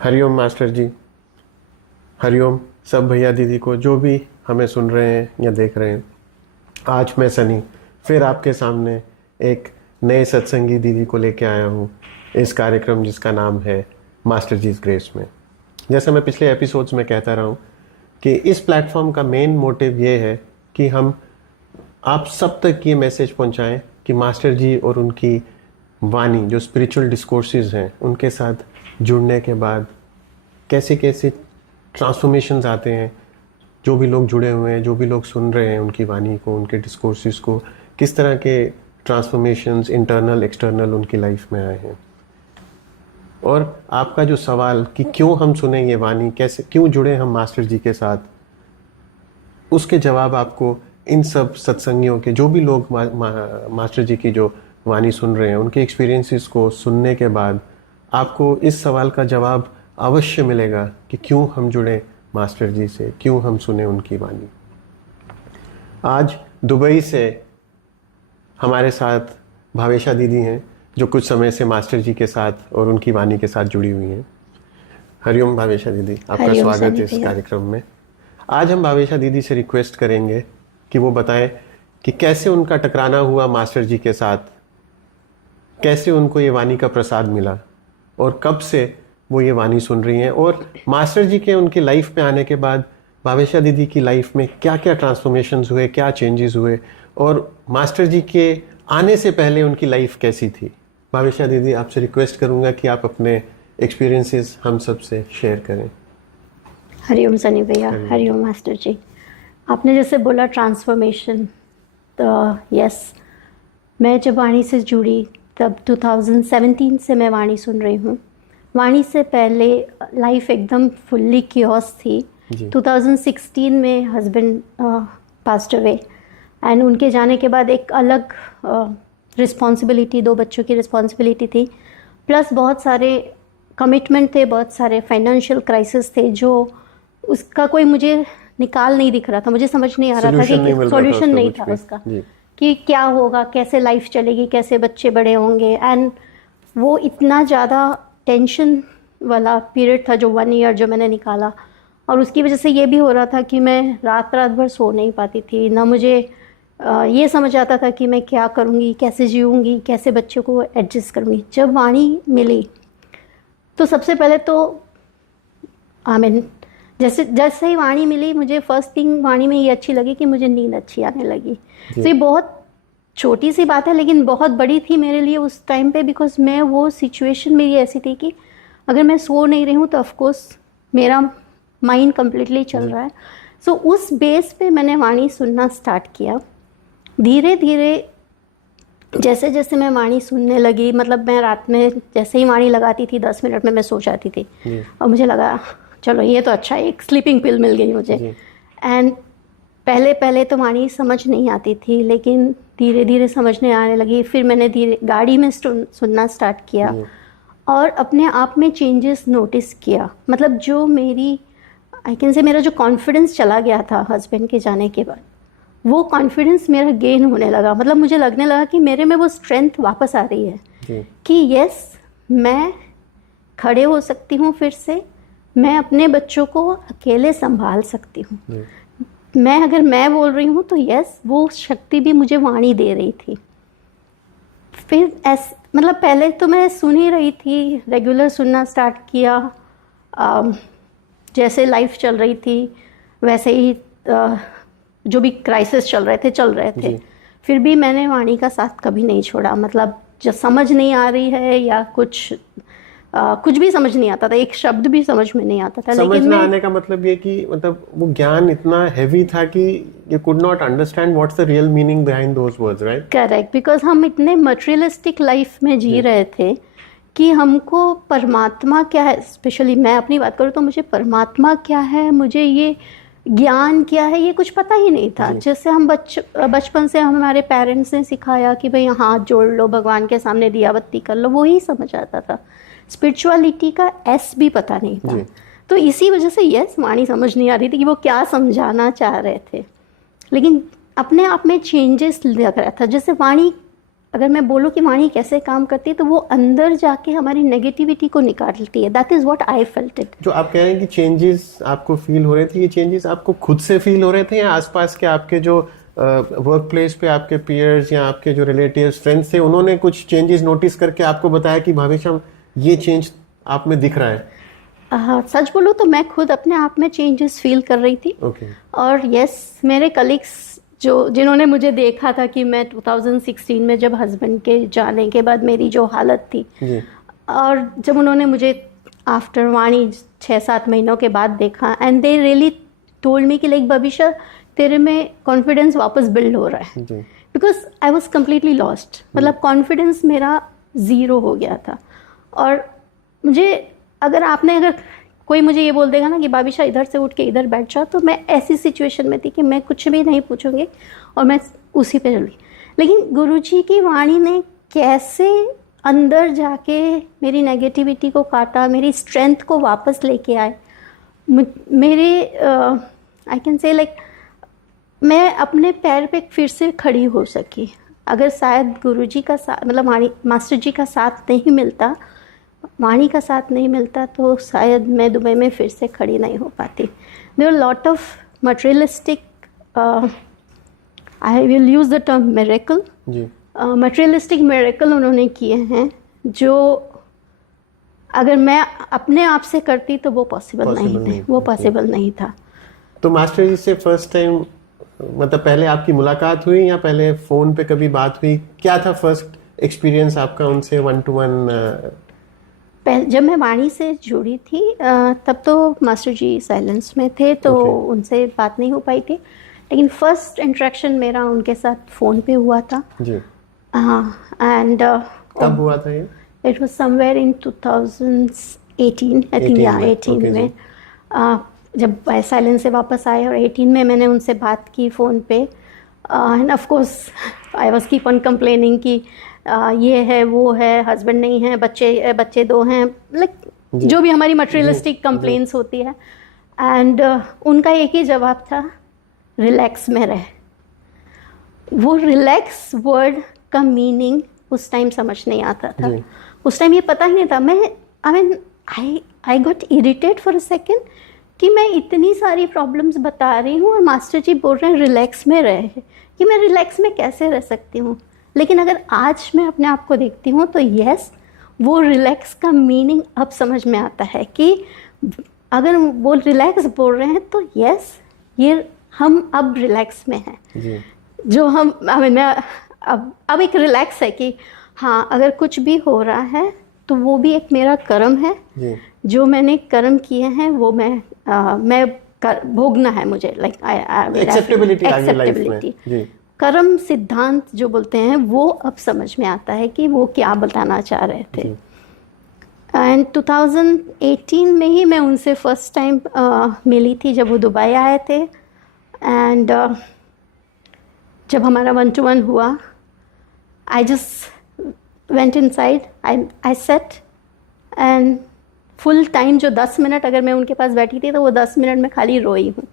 Hariom master ji. Hariom सब भैया दीदी को जो भी हमें सुन रहे हैं या देख रहे हैं। आज मैं सनी फिर आपके सामने एक नए सत्संगी दीदी को लेके आया हूँ इस कार्यक्रम जिसका नाम है मास्टर जीज ग्रेस में। जैसा मैं पिछले एपिसोड्स में कहता रहा हूँ कि इस प्लेटफॉर्म का मेन मोटिव ये है कि हम आप सब तक ये मैसेज पहुँचाएं कि मास्टर जी और उनकी वाणी जो स्पिरिचुअल डिस्कोर्सेज हैं उनके साथ जुड़ने के बाद कैसे कैसे ट्रांसफॉर्मेशंस आते हैं। जो भी लोग जुड़े हुए हैं, जो भी लोग सुन रहे हैं उनकी वाणी को, उनके डिस्कोर्सेस को, किस तरह के ट्रांसफॉर्मेशंस इंटरनल एक्सटर्नल उनकी लाइफ में आए हैं। और आपका जो सवाल कि क्यों हम सुने ये वाणी, कैसे क्यों जुड़े हम मास्टर जी के साथ, उसके जवाब आपको इन सब सत्संगियों के जो भी लोग मास्टर जी की जो वाणी सुन रहे हैं उनके एक्सपीरियंसेस को सुनने के बाद आपको इस सवाल का जवाब अवश्य मिलेगा कि क्यों हम जुड़े मास्टर जी से, क्यों हम सुने उनकी वाणी। आज दुबई से हमारे साथ भावेशा दीदी हैं जो कुछ समय से मास्टर जी के साथ और उनकी वाणी के साथ जुड़ी हुई हैं। हरिओम भावेशा दीदी, आपका स्वागत है इस कार्यक्रम में। आज हम भावेशा दीदी से रिक्वेस्ट करेंगे कि वो बताएं कि कैसे उनका टकराना हुआ मास्टर जी के साथ, कैसे उनको ये वाणी का प्रसाद मिला और कब से वो ये वाणी सुन रही हैं, और मास्टर जी के उनकी लाइफ में आने के बाद भावेशा दीदी की लाइफ में क्या क्या ट्रांसफॉर्मेशंस हुए, क्या चेंजेस हुए, और मास्टर जी के आने से पहले उनकी लाइफ कैसी थी। भावेशा दीदी, आपसे रिक्वेस्ट करूंगा कि आप अपने एक्सपीरियंसेस हम सब से शेयर करें। हरिओम सनी भैया, हरिओम मास्टर जी। आपने जैसे बोला ट्रांसफॉर्मेशन, तो यस, मैं जब वाणी से जुड़ी तब 2017 से मैं वाणी सुन रही हूँ। वाणी से पहले लाइफ एकदम फुल्ली कियोस थी। 2016 में हस्बैंड पास्ट अवे एंड उनके जाने के बाद एक अलग रिस्पॉन्सिबिलिटी, 2 बच्चों की रिस्पॉन्सिबिलिटी थी, प्लस बहुत सारे कमिटमेंट थे, बहुत सारे फाइनेंशियल क्राइसिस थे जो उसका कोई मुझे निकाल नहीं दिख रहा था। मुझे समझ नहीं आ रहा था कि सॉल्यूशन नहीं था उसका कि क्या होगा, कैसे लाइफ चलेगी, कैसे बच्चे बड़े होंगे। एंड वो इतना ज़्यादा टेंशन वाला पीरियड था जो 1 ईयर जो मैंने निकाला, और उसकी वजह से ये भी हो रहा था कि मैं रात भर सो नहीं पाती थी। ना मुझे ये समझ आता था कि मैं क्या करूँगी, कैसे जीऊँगी, कैसे बच्चों को एडजस्ट करूँगी। जब वाणी मिली तो सबसे पहले तो जैसे ही वाणी मिली, मुझे फर्स्ट थिंग वाणी में ये अच्छी लगी कि मुझे नींद अच्छी आने लगी। तो ये बहुत छोटी सी बात है लेकिन बहुत बड़ी थी मेरे लिए उस टाइम पे, बिकॉज मैं वो सिचुएशन मेरी ऐसी थी कि अगर मैं सो नहीं रही हूँ तो ऑफकोर्स मेरा माइंड कम्प्लीटली चल रहा है। सो उस बेस पे मैंने वाणी सुनना स्टार्ट किया। धीरे धीरे जैसे जैसे मैं वाणी सुनने लगी, मतलब मैं रात में जैसे ही वाणी लगाती थी 10 मिनट में मैं सो जाती थी, और मुझे लगा चलो ये तो अच्छा है, एक स्लीपिंग पिल मिल गई मुझे। एंड पहले तो वाणी समझ नहीं आती थी, लेकिन धीरे धीरे समझने आने लगी। फिर मैंने धीरे गाड़ी में सुनना स्टार्ट किया और अपने आप में चेंजेस नोटिस किया। मतलब जो मेरी आई कैन से मेरा जो कॉन्फिडेंस चला गया था हस्बैंड के जाने के बाद, वो कॉन्फिडेंस मेरा गेन होने लगा। मतलब मुझे लगने लगा कि मेरे में वो स्ट्रेंथ वापस आ रही है कि यस, मैं खड़े हो सकती हूँ फिर से, मैं अपने बच्चों को अकेले संभाल सकती हूँ। मैं अगर मैं बोल रही हूँ तो यस, वो शक्ति भी मुझे वाणी दे रही थी। फिर मतलब पहले तो मैं सुन ही रही थी, रेगुलर सुनना स्टार्ट किया। जैसे लाइफ चल रही थी वैसे ही जो भी क्राइसिस चल रहे थे। फिर भी मैंने वाणी का साथ कभी नहीं छोड़ा। मतलब जब समझ नहीं आ रही है या कुछ भी समझ नहीं आता था, एक शब्द भी समझ में नहीं आता था। समझ ना आने का मतलब ये कि मतलब वो ज्ञान इतना हैवी था कि you could not understand what's the real meaning behind those words, right? Correct, because हम इतने मटेरियलिस्टिक लाइफ में जी रहे थे कि हमको परमात्मा क्या है, स्पेशली मैं अपनी बात करूँ तो मुझे परमात्मा क्या है, मुझे ये ज्ञान क्या है, ये कुछ पता ही नहीं था। जैसे हम बचपन से हमारे पेरेंट्स ने सिखाया कि भाई हाथ जोड़ लो, भगवान के सामने दिया बत्ती कर लो, वो ही समझ आता था। स्पिरिचुअलिटी का एस भी पता नहीं था। तो इसी वजह से यस, वाणी समझ नहीं आ रही थी कि वो क्या समझाना चाह रहे थे, लेकिन अपने आप में चेंजेस लग रहा था। जैसे वाणी अगर मैं बोलूँ कि वाणी कैसे काम करती है, तो वो अंदर जाके हमारी नेगेटिविटी को निकालती है. That is what I felt it. जो आप कह रहे हैं कि चेंजेस आपको फील हो रहे थे, ये चेंजेस आपको खुद से फील हो रहे थे या आसपास के आपके जो वर्क प्लेस पे आपके पीयर्स या आपके जो रिलेटिव्स फ्रेंड्स थे उन्होंने कुछ चेंजेस नोटिस करके आपको बताया कि भावेशम ये चेंज आप में दिख रहा है? सच बोलूँ तो मैं खुद अपने आप में चेंजेस फील कर रही थी. ओके. और यस, मेरे कलीग्स जिन्होंने मुझे देखा था कि मैं 2016 में जब हस्बैंड के जाने के बाद मेरी जो हालत थी जी. और जब उन्होंने मुझे आफ्टर वाणी 6-7 महीनों के बाद देखा, and they really told me कि लाइक भविष्य तेरे में कॉन्फिडेंस वापस बिल्ड हो रहा है. जी. Because I was completely lost. मतलब कॉन्फिडेंस मेरा ज़ीरो हो गया था. और मुझे अगर कोई मुझे ये बोल देगा ना कि बाबिशा इधर से उठ के इधर बैठ जाओ, तो मैं ऐसी सिचुएशन में थी कि मैं कुछ भी नहीं पूछूंगी और मैं उसी पे चलूँगी. लेकिन गुरुजी की वाणी ने कैसे अंदर जाके मेरी नेगेटिविटी को काटा, मेरी स्ट्रेंथ को वापस लेके आए. मेरे आई कैन से लाइक मैं अपने पैर पे फिर से खड़ी हो सकी. अगर शायद गुरुजी का साथ, मतलब वाणी मास्टर जी का साथ नहीं मिलता, वाणी का साथ नहीं मिलता, तो शायद मैं दुबई में फिर से खड़ी नहीं हो पाती. There are lot of materialistic, I will use the term miracle. जी. मटेरियलिस्टिक मिरेकल उन्होंने किए हैं जो अगर मैं अपने आप से करती तो वो पॉसिबल नहीं थे. वो पॉसिबल नहीं था. तो मास्टर जी से फर्स्ट टाइम, मतलब पहले आपकी मुलाकात हुई या पहले फ़ोन पे कभी बात हुई? क्या था फर्स्ट एक्सपीरियंस आपका उनसे 1-to-1? जब मैं वाणी से जुड़ी थी तब तो मास्टर जी साइलेंस में थे, तो उनसे बात नहीं हो पाई थी. लेकिन फर्स्ट इंटरेक्शन मेरा उनके साथ फ़ोन पे हुआ था. जी. एंड कब हुआ था ये? It was somewhere in 2018 I think. या 18 में जब साइलेंस से वापस आए, और 18 में मैंने उनसे बात की फ़ोन पे. End of course I was keep on complaining कि ये है वो है, हस्बैंड नहीं है, बच्चे 2 हैं, लाइक जो भी हमारी मटेरियलिस्टिक कंप्लेंट्स होती है. एंड उनका एक ही जवाब था, रिलैक्स में रहे. वो रिलैक्स वर्ड का मीनिंग उस टाइम समझ नहीं आता था. उस टाइम ये पता ही नहीं था. I got irritate for a second कि मैं इतनी सारी प्रॉब्लम्स बता रही हूँ और मास्टर जी बोल रहे हैं रिलैक्स में रहे, कि मैं रिलैक्स में कैसे रह सकती हूँ. लेकिन अगर आज मैं अपने आप को देखती हूँ तो यस, वो रिलैक्स का मीनिंग अब समझ में आता है कि अगर वो रिलैक्स बोल रहे हैं तो यस, ये हम अब रिलैक्स में हैं. जो हम मैं अब एक रिलैक्स है कि हाँ, अगर कुछ भी हो रहा है तो वो भी एक मेरा कर्म है. जो मैंने कर्म किए हैं वो मैं भोगना है मुझे. लाइक एक्सेप्टेबिलिटी, कर्म सिद्धांत जो बोलते हैं, वो अब समझ में आता है कि वो क्या बताना चाह रहे थे. एंड 2018 में ही मैं उनसे फर्स्ट टाइम मिली थी जब वो दुबई आए थे. एंड जब हमारा 1-to-1 हुआ, I just went inside, I set, and full time जो 10 मिनट अगर मैं उनके पास बैठी थी तो वो 10 मिनट में खाली रोई हूँ.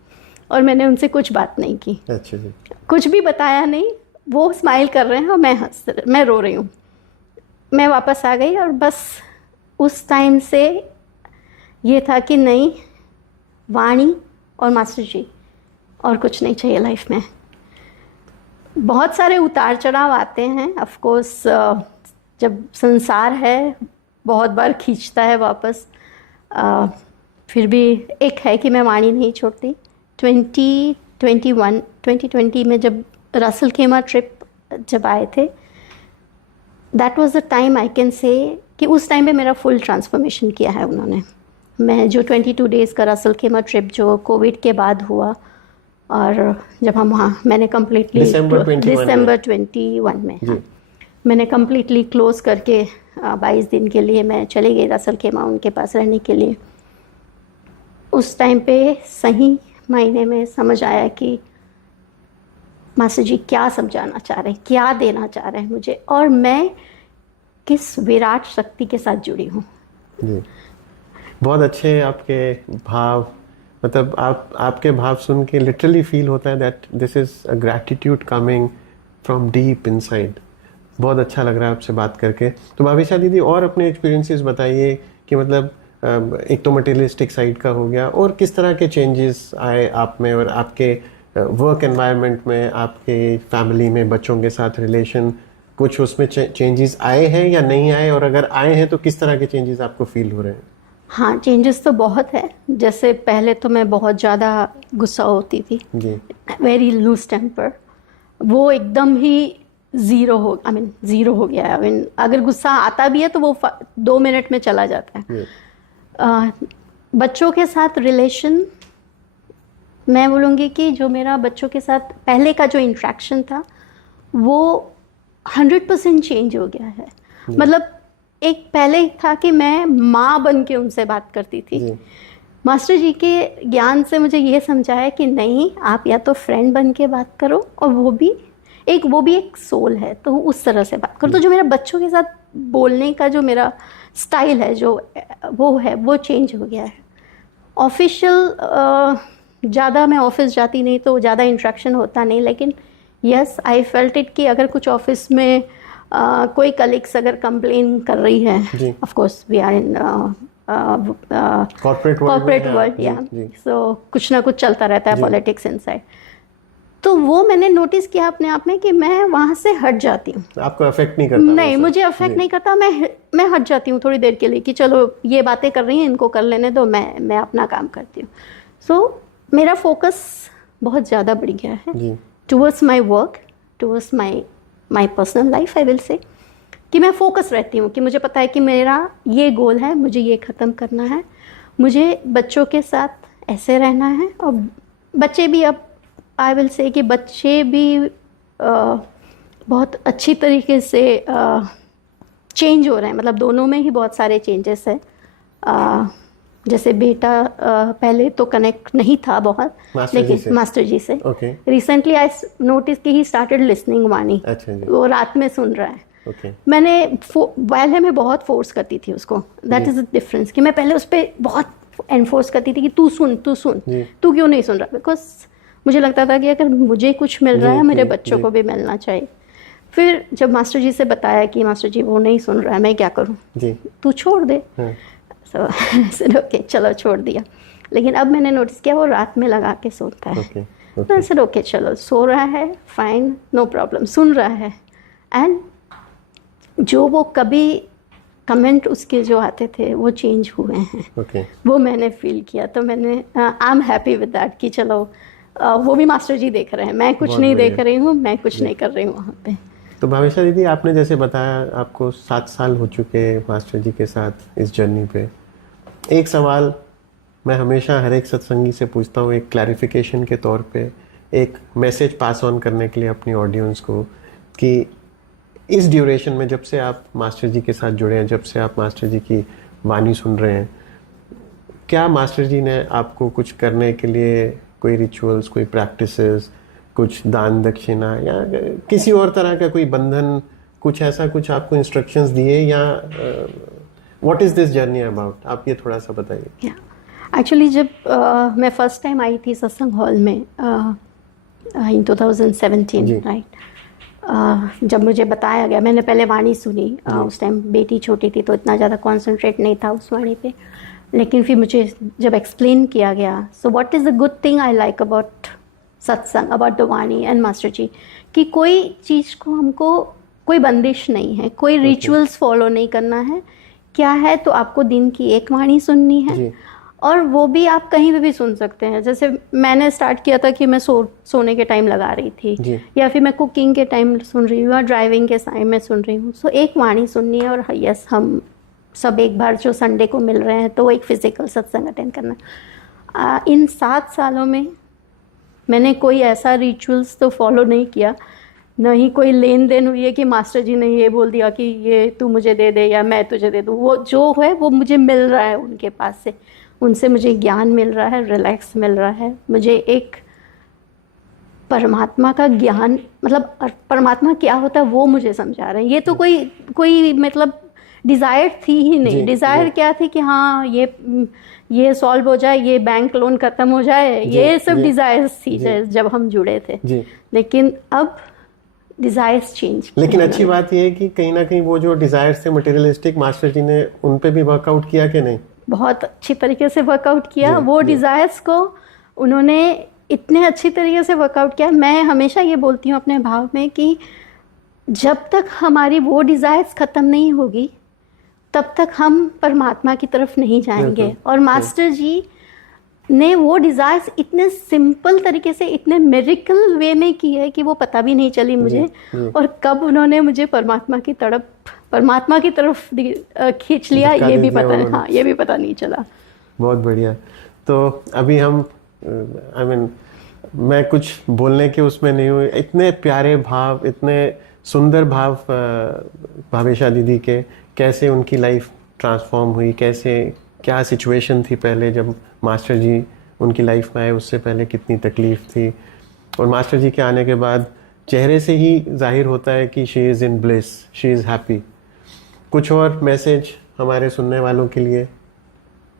और मैंने उनसे कुछ बात नहीं की. अच्छा जी. कुछ भी बताया नहीं. वो स्माइल कर रहे हैं और मैं रो रही हूँ. मैं वापस आ गई और बस उस टाइम से ये था कि नहीं, वाणी और मास्टर जी, और कुछ नहीं चाहिए लाइफ में. बहुत सारे उतार चढ़ाव आते हैं ऑफ कोर्स. जब संसार है बहुत बार खींचता है वापस. फिर भी एक है कि मैं वाणी नहीं छोड़ती. 2020 में जब रसल खेमा ट्रिप जब आए थे, that was the time I can say कि उस टाइम पे मेरा फुल ट्रांसफॉर्मेशन किया है उन्होंने. मैं जो 22 डेज़ का रसल खेमा ट्रिप जो कोविड के बाद हुआ, और जब हम वहाँ मैंने कम्प्लीटली दिसंबर 21 में मैंने कम्प्लीटली क्लोज़ करके 22 दिन के लिए मैं चली गई रसल खेमा उनके पास रहने के लिए. उस टाइम पे सही मायने में समझ आया कि मास्टर जी क्या समझाना चाह रहे हैं, क्या देना चाह रहे हैं मुझे, और मैं किस विराट शक्ति के साथ जुड़ी हूँ. बहुत अच्छे आपके भाव, मतलब आपके भाव सुन के लिटरली फील होता है that this is a gratitude coming from deep inside. बहुत अच्छा लग रहा है आपसे बात करके। तो भाविशा दीदी और अपने एक्सपीरियंसेस बताइए कि मतलब एक तो मटेरियलिस्टिक साइड का हो गया, और किस तरह के चेंजेस आए आप में और आपके वर्क एनवायरनमेंट में, आपके फैमिली में, बच्चों के साथ रिलेशन, कुछ उसमें चेंजेस आए हैं या नहीं आए, और अगर आए हैं तो किस तरह के चेंजेस आपको फील हो रहे हैं? हाँ, चेंजेस तो बहुत है। जैसे पहले तो मैं बहुत ज़्यादा गुस्सा होती थी, जी वेरी लूज टेम्पर। वो एकदम ही ज़ीरो हो गया है। अगर गुस्सा आता भी है तो वो 2 मिनट में चला जाता है। जी बच्चों के साथ रिलेशन, मैं बोलूँगी कि जो मेरा बच्चों के साथ पहले का जो इंट्रैक्शन था वो 100% चेंज हो गया है। मतलब एक पहले था कि मैं माँ बन के उनसे बात करती थी। जी मास्टर जी के ज्ञान से मुझे ये समझाया कि नहीं, आप या तो फ्रेंड बन के बात करो, और वो भी एक सोल है, तो उस तरह से बात करो। तो जो मेरा बच्चों के साथ बोलने का जो मेरा स्टाइल है, जो वो चेंज हो गया है। ऑफिशियल ज़्यादा मैं ऑफिस जाती नहीं तो ज़्यादा इंट्रैक्शन होता नहीं, लेकिन यस, आई फेल्ट इट कि अगर कुछ ऑफिस में कोई कलीग्स अगर कंप्लेन कर रही है, जी of course we are in corporate world, या जी सो कुछ ना कुछ चलता रहता है जी। Politics inside. तो वो मैंने नोटिस किया अपने आप में कि मैं वहाँ से हट जाती हूँ। आपको अफेक्ट नहीं करता? नहीं, वो सब? मुझे अफेक्ट नहीं करता। मैं हट जाती हूँ थोड़ी देर के लिए कि चलो ये बातें कर रही हैं, इनको कर लेने दो, मैं अपना काम करती हूँ। सो मेरा फोकस बहुत ज़्यादा बढ़ गया है जी towards my work, towards my personal life. I will say कि मैं फोकस रहती हूँ कि मुझे पता है कि मेरा ये गोल है, मुझे ये ख़त्म करना है, मुझे बच्चों के साथ ऐसे रहना है। और बच्चे भी, अब आई विल से कि बच्चे भी बहुत अच्छी तरीके से चेंज हो रहे हैं। मतलब दोनों में ही बहुत सारे चेंजेस है। जैसे बेटा पहले तो कनेक्ट नहीं था बहुत, लेकिन मास्टर जी से रिसेंटली आई नोटिस कि ही स्टार्टेड लिसनिंग वाणी। अच्छा जी। वो रात में सुन रहा है। Okay. पहले मैं बहुत फोर्स करती थी उसको, दैट इज़ द डिफरेंस, कि मैं पहले उस पर बहुत एनफोर्स करती थी कि तू सुन, तू क्यों नहीं सुन रहा। बिकॉज मुझे लगता था कि अगर मुझे कुछ मिल रहा है, मेरे बच्चों को भी मिलना चाहिए। फिर जब मास्टर जी से बताया कि मास्टर जी वो नहीं सुन रहा है, मैं क्या करूँ, तू छोड़ दे। सो ओके, चलो छोड़ दिया। लेकिन अब मैंने नोटिस किया वो रात में लगा के सोता है। तो सर ओके, चलो सो रहा है, फाइन, नो प्रॉब्लम, सुन रहा है। एंड जो वो कभी कमेंट उसके जो आते थे वो चेंज हुए हैं। वो मैंने फील किया। तो मैंने I am happy with that कि चलो वो भी मास्टर जी देख रहे हैं, मैं कुछ नहीं देख रही हूँ, मैं कुछ नहीं कर रही हूँ वहाँ पे। तो भाविशा दीदी, आपने जैसे बताया आपको 7 साल हो चुके हैं मास्टर जी के साथ इस जर्नी पे। एक सवाल मैं हमेशा हर एक सत्संगी से पूछता हूँ, एक क्लैरिफिकेशन के तौर पे, एक मैसेज पास ऑन करने के लिए अपनी ऑडियंस को, कि इस ड्यूरेशन में जब से आप मास्टर जी के साथ जुड़े हैं, जब से आप मास्टर जी की वाणी सुन रहे हैं, क्या मास्टर जी ने आपको कुछ करने के लिए कोई रिचुअल्स, कोई प्रैक्टिसेस, कुछ दान दक्षिणा या किसी और तरह का कोई बंधन, कुछ ऐसा कुछ आपको इंस्ट्रक्शंस दिए, या what is this journey about? आप ये थोड़ा सा बताइए। एक्चुअली जब मैं फर्स्ट टाइम आई थी सत्संग हॉल में इन 2017, राइट, जब मुझे बताया गया, मैंने पहले वाणी सुनी। उस टाइम बेटी छोटी थी तो इतना ज़्यादा कॉन्सेंट्रेट नहीं था उस वाणी पे। लेकिन फिर मुझे जब एक्सप्लेन किया गया, so what is the good thing I like about satsang, about the vani and master ji, कि कोई चीज़ को हमको कोई बंदिश नहीं है, कोई रिचुअल्स फॉलो नहीं करना है। क्या है तो आपको दिन की एक वाणी सुननी है, और वो भी आप कहीं पे भी सुन सकते हैं। जैसे मैंने स्टार्ट किया था कि मैं सोने के टाइम लगा रही थी, या फिर मैं कुकिंग के टाइम सुन रही हूँ, या ड्राइविंग के टाइम में सुन रही हूँ। सो एक वाणी सुननी है। और यस, हम सब एक बार जो संडे को मिल रहे हैं तो एक फिजिकल सत्संग अटेंड करना। इन 7 सालों में मैंने कोई ऐसा रिचुअल्स तो फॉलो नहीं किया, न ही कोई लेन देन हुई है कि मास्टर जी ने ये बोल दिया कि ये तू मुझे दे दे या मैं तुझे दे दूँ। वो जो है वो मुझे मिल रहा है उनके पास से, उनसे मुझे ज्ञान मिल रहा है, रिलैक्स मिल रहा है। मुझे एक परमात्मा का ज्ञान, मतलब परमात्मा क्या होता है वो मुझे समझा रहे हैं। ये तो कोई मतलब डिज़ायर थी ही नहीं। डिज़ायर क्या थी कि हाँ ये सॉल्व हो जाए, ये बैंक लोन ख़त्म हो जाए, ये सब डिज़ायर्स थी जब हम जुड़े थे। लेकिन अब डिजायर्स चेंज। लेकिन अच्छी बात यह है कि कहीं ना कहीं वो जो डिजायर्स थे मटेरियलिस्टिक, मास्टर जी ने उन पे भी वर्कआउट किया कि नहीं? बहुत अच्छी तरीके से वर्कआउट किया। जी, वो जी। डिजायर्स को उन्होंने इतने अच्छी तरीके से वर्कआउट किया। मैं हमेशा ये बोलती हूँ अपने भाव में कि जब तक हमारी वो डिजायर्स खत्म नहीं होगी तब तक हम परमात्मा की तरफ नहीं जाएंगे। बिल्कुल, और मास्टर जी ने वो डिजायर्स इतने सिंपल तरीके से, इतने मिरेकल वे में की है कि वो पता भी नहीं चली मुझे। जी। और कब उन्होंने मुझे परमात्मा की तरफ खींच लिया, धक्का ये दे भी दिया पता नहीं, उन्होंने। हाँ ये भी पता नहीं चला। बहुत बढ़िया। तो अभी हम आई मीन मैं कुछ बोलने के उसमें नहीं हुए, इतने प्यारे भाव, इतने सुंदर भाव भावेशा दीदी के, कैसे उनकी लाइफ ट्रांसफॉर्म हुई, कैसे क्या सिचुएशन थी पहले जब मास्टर जी उनकी लाइफ में आए, उससे पहले कितनी तकलीफ थी, और मास्टर जी के आने के बाद चेहरे से ही जाहिर होता है कि she is in bliss, she is happy. कुछ और मैसेज हमारे सुनने वालों के लिए?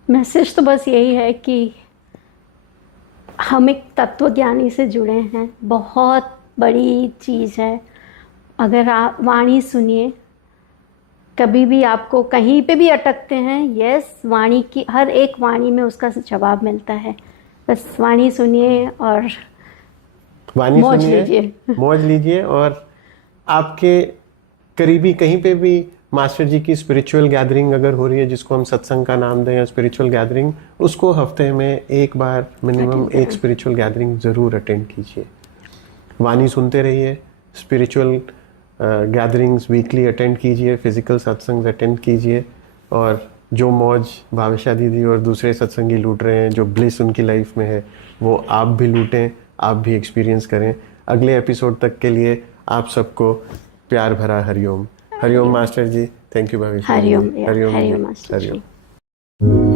मैसेज तो बस यही है कि हम एक तत्वज्ञानी से जुड़े हैं, बहुत बड़ी चीज़ है। अगर आप वाणी सुनिए, कभी भी आपको कहीं पे भी अटकते हैं, यस, वाणी की हर एक वाणी में उसका जवाब मिलता है। बस वाणी सुनिए और वाणी मौज सुनिए, लीजिए। मौज लीजिए। और आपके करीबी कहीं पे भी मास्टर जी की स्पिरिचुअल गैदरिंग अगर हो रही है, जिसको हम सत्संग का नाम दें या स्पिरिचुअल गैदरिंग, उसको हफ्ते में एक बार मिनिमम एक स्पिरिचुअल गैदरिंग ज़रूर अटेंड कीजिए। वाणी सुनते रहिए, स्पिरिचुअल गैदरिंग्स वीकली अटेंड कीजिए, फिजिकल सत्संग अटेंड कीजिए, और जो मौज भावेशा दीदी और दूसरे सत्संगी लूट रहे हैं, जो ब्लिस उनकी लाइफ में है, वो आप भी लूटें, आप भी एक्सपीरियंस करें। अगले एपिसोड तक के लिए आप सबको प्यार भरा हरिओम। हरिओम master ji, thank you Bhavesha हरिओम, दीदी। हरिओम जी, हरिओम मास्टर जी। हरिओम।